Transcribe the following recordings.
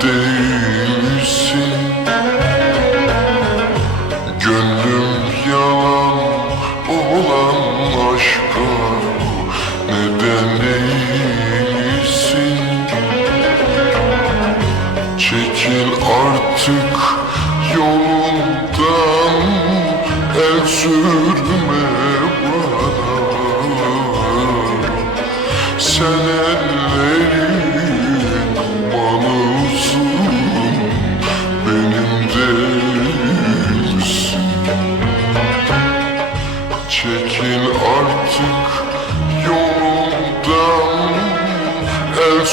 day.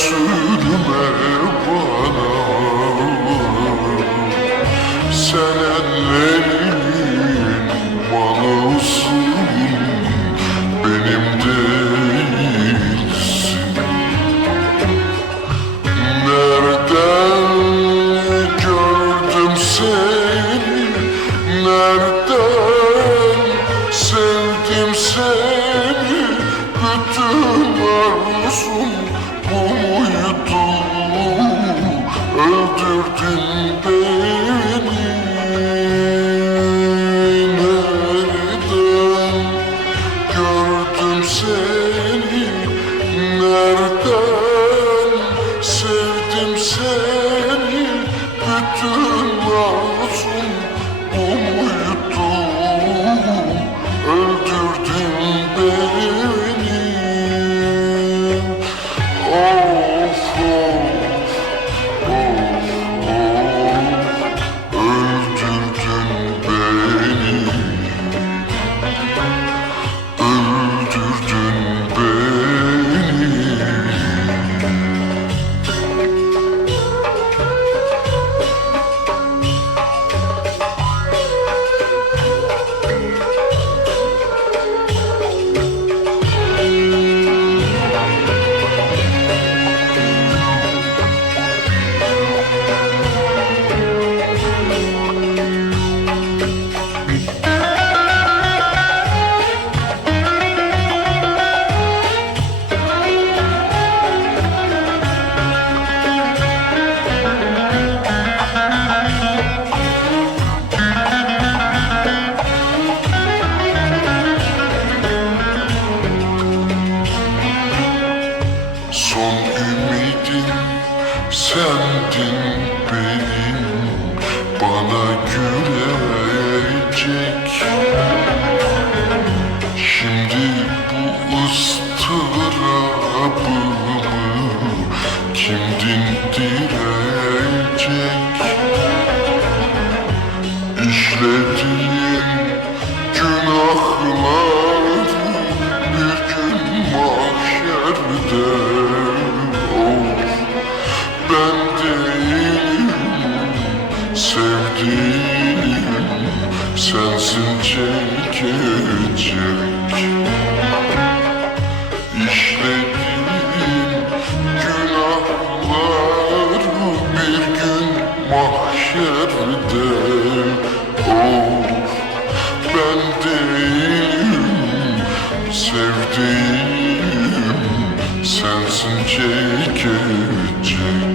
Sürme bana Sen ellerin Benim değilsin Nereden gördüm seni? Nereden sevdim seni? Bütün arzum Öldürdün beni? Nereden gördüm seni? Nereden sevdim seni? Bütün arzum bu muydu beni Son ümidim sendin benim. Bana gülecek. Şimdi Sevdiğim sensin çekecek. İşlediğim günahlar bir gün mahşerde Oh ben değilim sevdiğim sensin çekecek